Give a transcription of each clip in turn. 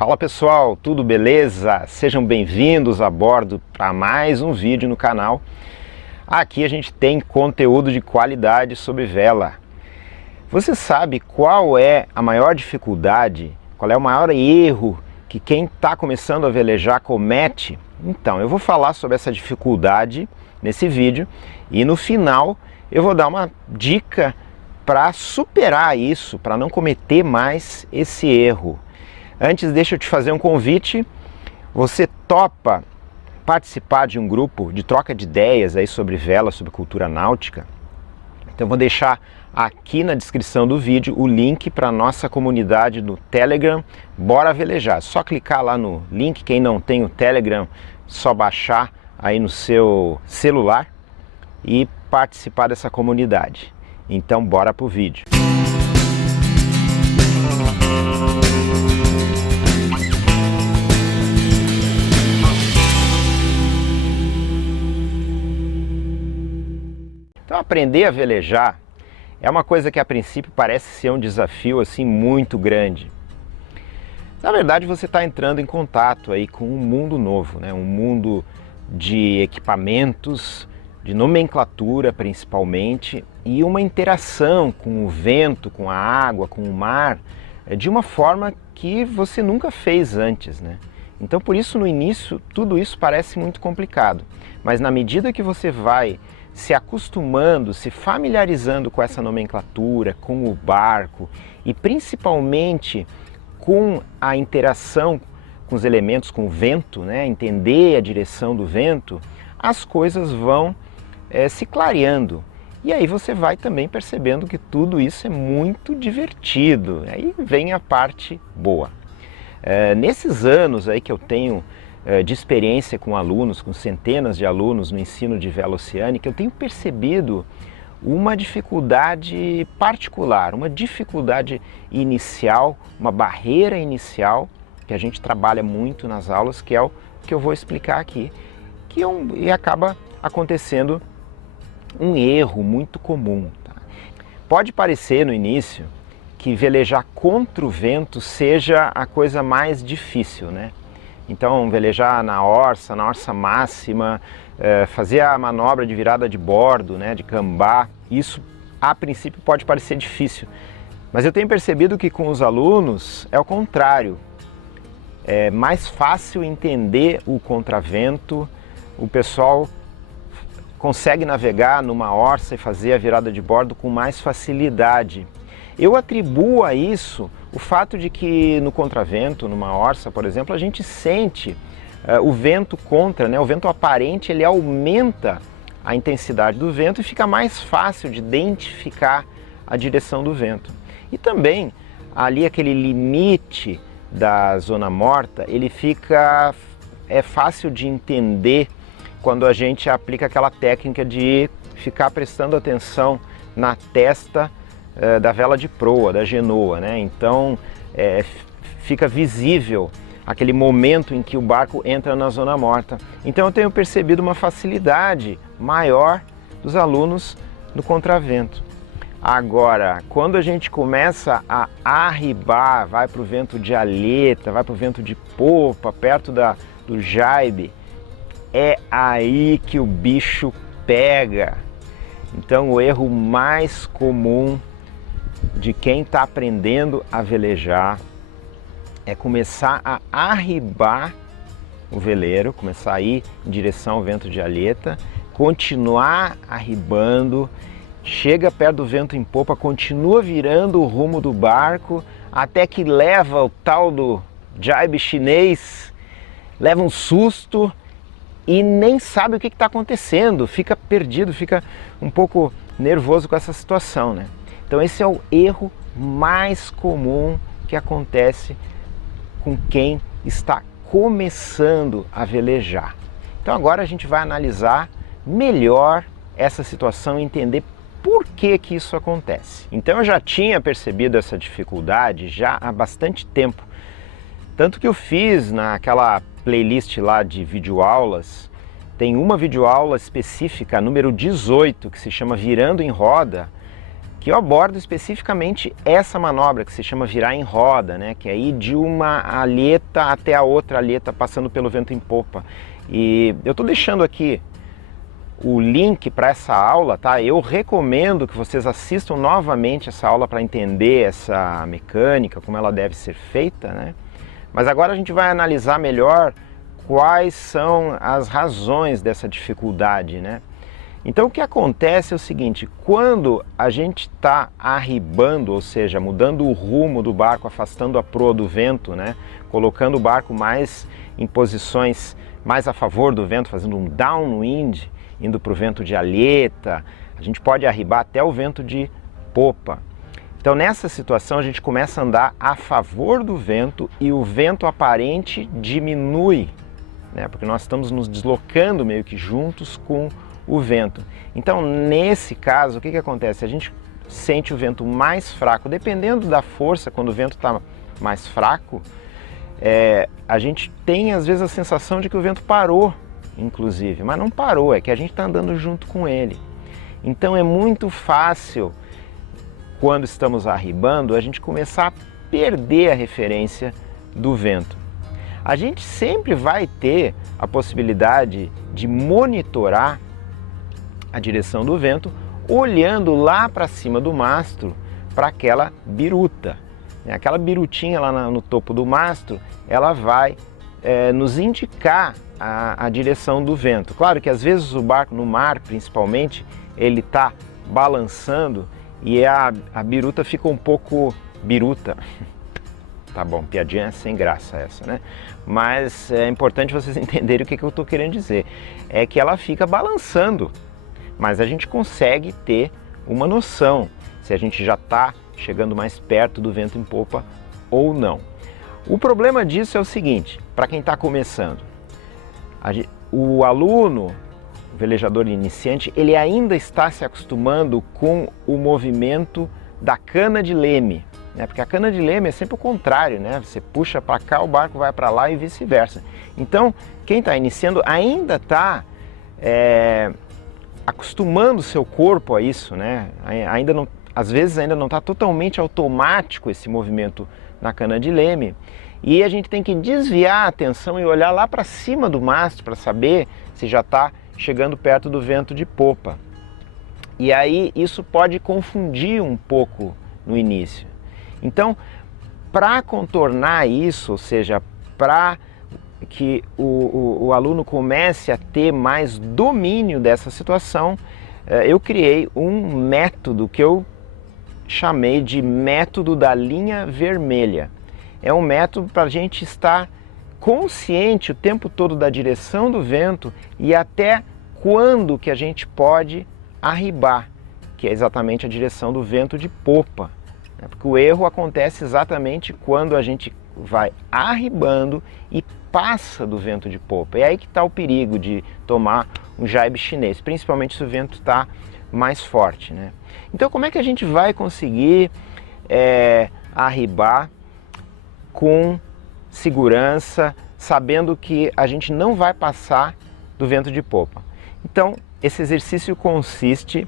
Fala pessoal, tudo beleza? Sejam bem-vindos a bordo para mais um vídeo no canal. Aqui a gente tem conteúdo de qualidade sobre vela. Você sabe qual é a maior dificuldade, qual é o maior erro que quem está começando a velejar comete? Então, eu vou falar sobre essa dificuldade nesse vídeo e no final eu vou dar uma dica para superar isso, para não cometer mais esse erro. Antes, deixa eu te fazer um convite. Você topa participar de um grupo de troca de ideias aí sobre vela, sobre cultura náutica? Então vou deixar aqui na descrição do vídeo o link para a nossa comunidade do Telegram. Bora velejar! Só clicar lá no link. Quem não tem o Telegram, só baixar aí no seu celular e participar dessa comunidade. Então bora pro vídeo. Então, aprender a velejar é uma coisa que a princípio parece ser um desafio assim muito grande. Na verdade, você está entrando em contato aí com um mundo novo, né? Um mundo de equipamentos, de nomenclatura principalmente, e uma interação com o vento, com a água, com o mar, de uma forma que você nunca fez antes, né? Então, por isso, no início, tudo isso parece muito complicado. Mas na medida que você vai se acostumando, se familiarizando com essa nomenclatura, com o barco e principalmente com a interação com os elementos, com o vento, né? Entender a direção do vento, as coisas vão se clareando. E aí você vai também percebendo que tudo isso é muito divertido. Aí vem a parte boa. Nesses anos aí que eu tenho de experiência com alunos, com centenas de alunos no ensino de vela oceânica, eu tenho percebido uma dificuldade particular, uma dificuldade inicial, uma barreira inicial que a gente trabalha muito nas aulas, que é o que eu vou explicar aqui, e acaba acontecendo um erro muito comum. Tá? Pode parecer no início que velejar contra o vento seja a coisa mais difícil, né? Então, velejar na orça máxima, fazer a manobra de virada de bordo, né, de cambar, isso a princípio pode parecer difícil. Mas eu tenho percebido que com os alunos é o contrário. É mais fácil entender o contravento, o pessoal consegue navegar numa orça e fazer a virada de bordo com mais facilidade. Eu atribuo a isso o fato de que no contravento, numa orça, por exemplo, a gente sente o vento contra, né? O vento aparente, ele aumenta a intensidade do vento e fica mais fácil de identificar a direção do vento. E também ali aquele limite da zona morta, ele fica fácil de entender quando a gente aplica aquela técnica de ficar prestando atenção na testa da vela de proa, da genoa, né? Então fica visível aquele momento em que o barco entra na zona morta. Então eu tenho percebido uma facilidade maior dos alunos no contravento. Agora, quando a gente começa a arribar, vai para o vento de aleta, vai para o vento de popa, perto do jaibe, é aí que o bicho pega. Então o erro mais comum de quem está aprendendo a velejar é começar a arribar o veleiro, começar a ir em direção ao vento de aleta, continuar arribando, chega perto do vento em popa, continua virando o rumo do barco, até que leva o tal do jaibe chinês, leva um susto e nem sabe o que está acontecendo, fica perdido, fica um pouco nervoso com essa situação, né? Então esse é o erro mais comum que acontece com quem está começando a velejar. Então agora a gente vai analisar melhor essa situação e entender por que isso acontece. Então eu já tinha percebido essa dificuldade já há bastante tempo. Tanto que eu fiz naquela playlist lá de videoaulas, tem uma videoaula específica, número 18, que se chama Virando em Roda, que eu abordo especificamente essa manobra que se chama virar em roda, né? Que é ir de uma alheta até a outra alheta passando pelo vento em popa. E eu estou deixando aqui o link para essa aula, tá? Eu recomendo que vocês assistam novamente essa aula para entender essa mecânica, como ela deve ser feita, né? Mas agora a gente vai analisar melhor quais são as razões dessa dificuldade, né? Então o que acontece é o seguinte: quando a gente está arribando, ou seja, mudando o rumo do barco, afastando a proa do vento, né? Colocando o barco mais em posições mais a favor do vento, fazendo um downwind, indo para o vento de alheta, a gente pode arribar até o vento de popa. Então nessa situação a gente começa a andar a favor do vento e o vento aparente diminui, né? Porque nós estamos nos deslocando meio que juntos com o vento. Então nesse caso o que acontece? A gente sente o vento mais fraco, dependendo da força. Quando o vento está mais fraco, a gente tem às vezes a sensação de que o vento parou, inclusive, mas não parou, é que a gente está andando junto com ele. Então é muito fácil, quando estamos arribando, a gente começar a perder a referência do vento. A gente sempre vai ter a possibilidade de monitorar a direção do vento olhando lá para cima do mastro, para aquela biruta. Aquela birutinha lá no topo do mastro, ela vai nos indicar a direção do vento. Claro que às vezes o barco, no mar principalmente, ele está balançando e a biruta fica um pouco biruta. Tá bom, piadinha sem graça essa, né? Mas é importante vocês entenderem o que eu estou querendo dizer. É que ela fica balançando, mas a gente consegue ter uma noção se a gente já está chegando mais perto do vento em popa ou não. O problema disso é o seguinte: para quem está começando, o aluno, o velejador iniciante, ele ainda está se acostumando com o movimento da cana de leme, né? Porque a cana de leme é sempre o contrário, né? Você puxa para cá, o barco vai para lá e vice-versa. Então, quem está iniciando ainda está acostumando o seu corpo a isso, né? Ainda não, às vezes ainda não está totalmente automático esse movimento na cana de leme. E a gente tem que desviar a atenção e olhar lá para cima do mastro para saber se já está chegando perto do vento de popa. E aí isso pode confundir um pouco no início. Então, para contornar isso, ou seja, para que o aluno comece a ter mais domínio dessa situação, eu criei um método que eu chamei de método da linha vermelha. É um método para a gente estar consciente o tempo todo da direção do vento e até quando que a gente pode arribar, que é exatamente a direção do vento de popa. Porque o erro acontece exatamente quando a gente vai arribando e passa do vento de popa. É aí que está o perigo de tomar um jaibe chinês, principalmente se o vento está mais forte, né? Então como é que a gente vai conseguir arribar com segurança, sabendo que a gente não vai passar do vento de popa? Então esse exercício consiste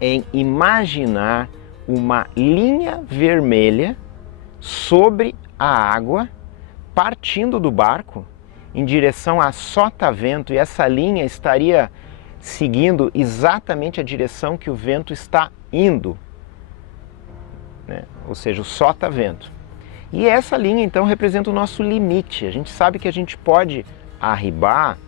em imaginar uma linha vermelha sobre a água, partindo do barco em direção a sotavento, e essa linha estaria seguindo exatamente a direção que o vento está indo, né? Ou seja, o sotavento. E essa linha então representa o nosso limite. A gente sabe que a gente pode arribar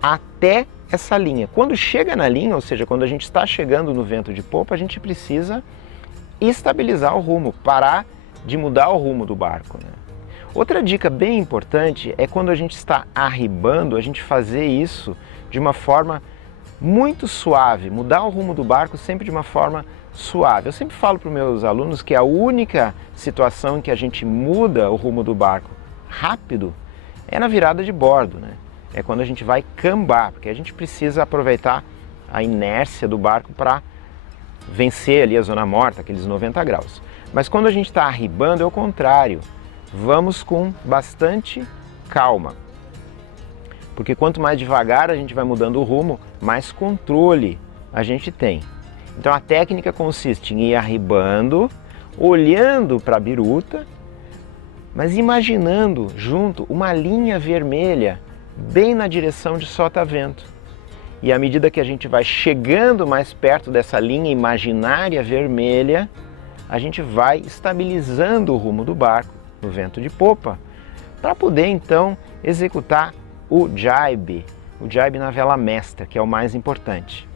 até essa linha. Quando chega na linha, ou seja, quando a gente está chegando no vento de popa, a gente precisa estabilizar o rumo, parar de mudar o rumo do barco, né? Outra dica bem importante é quando a gente está arribando, a gente fazer isso de uma forma muito suave, mudar o rumo do barco sempre de uma forma suave. Eu sempre falo para os meus alunos que a única situação em que a gente muda o rumo do barco rápido é na virada de bordo, né? É quando a gente vai cambar, porque a gente precisa aproveitar a inércia do barco para vencer ali a zona morta, aqueles 90 graus. Mas quando a gente está arribando é o contrário. Vamos com bastante calma, porque quanto mais devagar a gente vai mudando o rumo, mais controle a gente tem. Então a técnica consiste em ir arribando, olhando para a biruta, mas imaginando junto uma linha vermelha bem na direção de sotavento. E à medida que a gente vai chegando mais perto dessa linha imaginária vermelha, a gente vai estabilizando o rumo do barco no vento de popa, para poder então executar o jibe na vela mestra, que é o mais importante.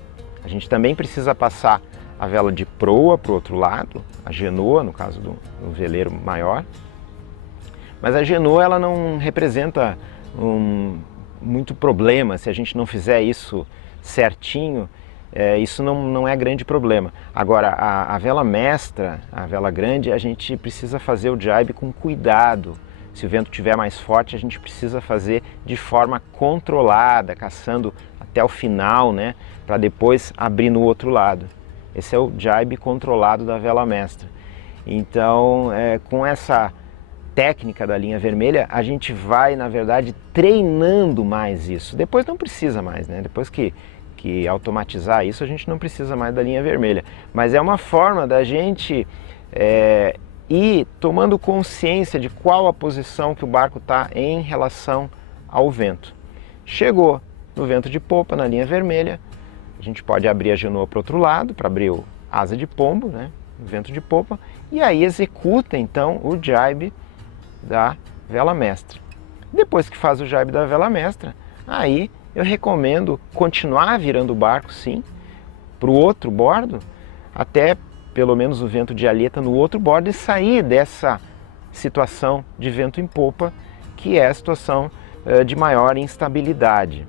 A gente também precisa passar a vela de proa para o outro lado, a genoa, no caso do veleiro maior. Mas a genoa ela não representa muito problema. Se a gente não fizer isso certinho, isso não é grande problema. Agora, a vela mestra, a vela grande, a gente precisa fazer o jibe com cuidado. Se o vento estiver mais forte, a gente precisa fazer de forma controlada, caçando até o final, né, para depois abrir no outro lado. Esse é o jibe controlado da vela mestra. Então, com essa técnica da linha vermelha, a gente vai, na verdade, treinando mais isso. Depois não precisa mais, né? Depois que automatizar isso, a gente não precisa mais da linha vermelha. Mas é uma forma da gente ir tomando consciência de qual a posição que o barco está em relação ao vento. Chegou no vento de popa, na linha vermelha, a gente pode abrir a genoa para o outro lado, para abrir o asa de pombo, né? O vento de popa, e aí executa então o jibe da vela mestra. Depois que faz o jibe da vela mestra, aí eu recomendo continuar virando o barco, sim, para o outro bordo, até pelo menos o vento de aleta no outro bordo, e sair dessa situação de vento em popa, que é a situação de maior instabilidade.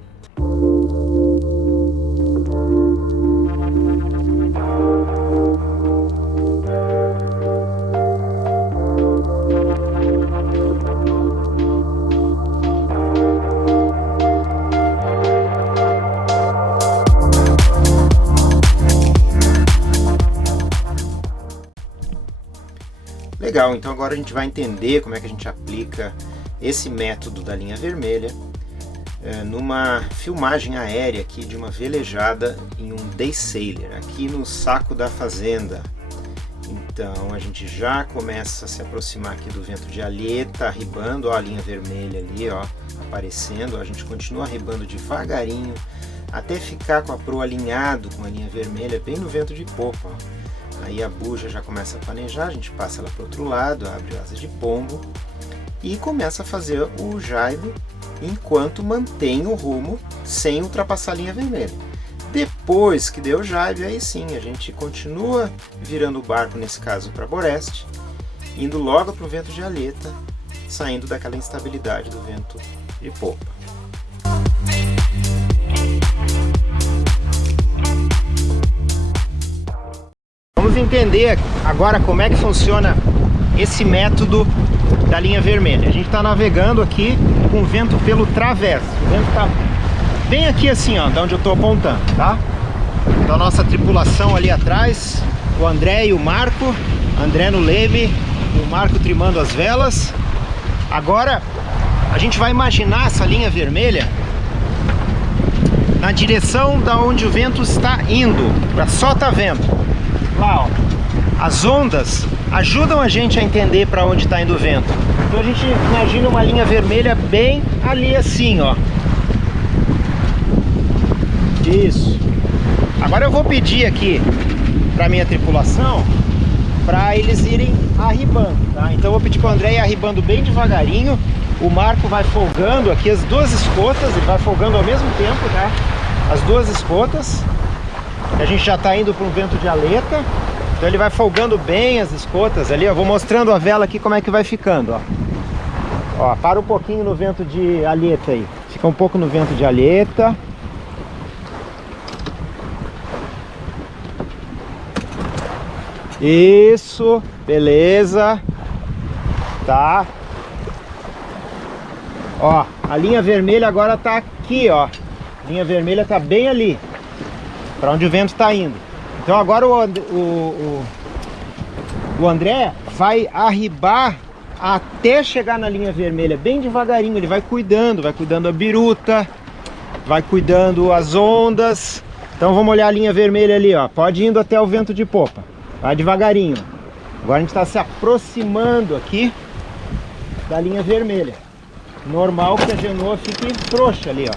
Legal, então agora a gente vai entender como é que a gente aplica esse método da linha vermelha numa filmagem aérea aqui de uma velejada em um day sailor, aqui no Saco da Fazenda. Então a gente já começa a se aproximar aqui do vento de aleta, arribando, ó, a linha vermelha ali, ó, aparecendo. A gente continua arribando devagarinho até ficar com a proa alinhado com a linha vermelha bem no vento de popa, ó. Aí a buja já começa a planejar, a gente passa ela para o outro lado, abre a asa de pombo e começa a fazer o jibe enquanto mantém o rumo sem ultrapassar a linha vermelha. Depois que deu o jibe, aí sim, a gente continua virando o barco, nesse caso para boreste, indo logo para o vento de aleta, saindo daquela instabilidade do vento de popa. Vamos entender agora como é que funciona esse método da linha vermelha. A gente está navegando aqui com o vento pelo traverso. O vento está bem aqui assim, ó, da onde eu estou apontando, tá? Então a nossa tripulação ali atrás, o André e o Marco, André no leme, o Marco trimando as velas. Agora a gente vai imaginar essa linha vermelha na direção da onde o vento está indo, para sotavento. Lá, ó, as ondas ajudam a gente a entender para onde está indo o vento. Então a gente imagina uma linha vermelha bem ali assim, ó. Isso. Agora eu vou pedir aqui para minha tripulação para eles irem arribando, tá? Então eu vou pedir para o André ir arribando bem devagarinho. O Marco vai folgando aqui as duas escotas, ele vai folgando ao mesmo tempo, tá? As duas escotas. A gente já está indo para um vento de aleta, então ele vai folgando bem as escotas ali, ó. Vou mostrando a vela aqui como é que vai ficando, ó. Ó, para um pouquinho no vento de aleta aí, fica um pouco no vento de aleta. Isso, beleza, tá. Ó, a linha vermelha agora tá aqui, ó. A linha vermelha tá bem ali, para onde o vento está indo. Então agora o André vai arribar até chegar na linha vermelha, bem devagarinho. Ele vai cuidando a biruta, vai cuidando as ondas, Então vamos olhar a linha vermelha ali, ó. Pode ir indo até o vento de popa. Vai devagarinho. Agora a gente está se aproximando aqui da linha vermelha. Normal que a genoa fique frouxa ali, ó.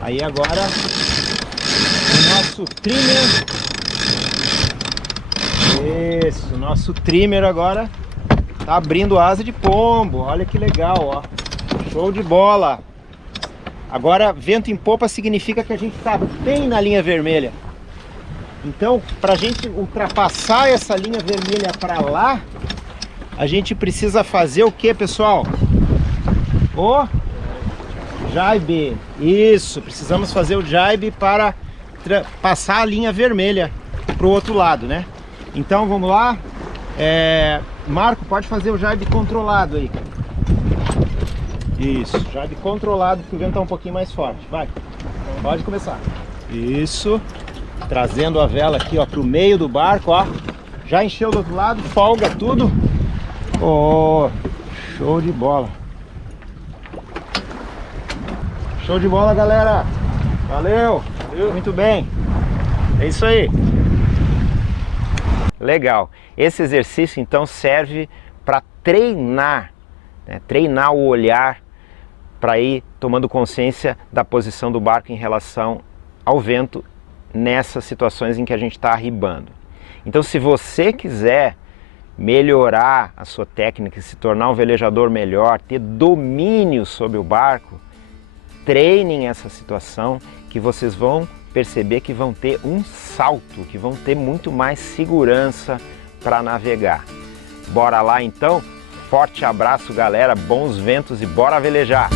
Aí agora o nosso trimmer. Isso, o nosso trimmer agora tá abrindo asa de pombo. Olha que legal, ó. Show de bola. Agora, vento em popa significa que a gente está bem na linha vermelha. Então, para a gente ultrapassar essa linha vermelha para lá, a gente precisa fazer o que, pessoal? O jibe. Isso, precisamos fazer o jibe para passar a linha vermelha para o outro lado, né? Então, vamos lá. Marco, pode fazer o jibe controlado aí, cara. Isso, jibe controlado, porque o vento tá um pouquinho mais forte. Vai, pode começar. Isso, trazendo a vela aqui, ó, pro meio do barco, ó. Já encheu do outro lado, folga tudo. Oh, show de bola. Show de bola, galera. Valeu. Muito bem. É isso aí. Legal. Esse exercício, então, serve para treinar, né? Treinar o olhar para ir tomando consciência da posição do barco em relação ao vento nessas situações em que a gente está arribando. Então, se você quiser melhorar a sua técnica, se tornar um velejador melhor, ter domínio sobre o barco, treinem essa situação que vocês vão perceber que vão ter um salto, que vão ter muito mais segurança para navegar. Bora lá então? Forte abraço, galera, bons ventos e bora velejar!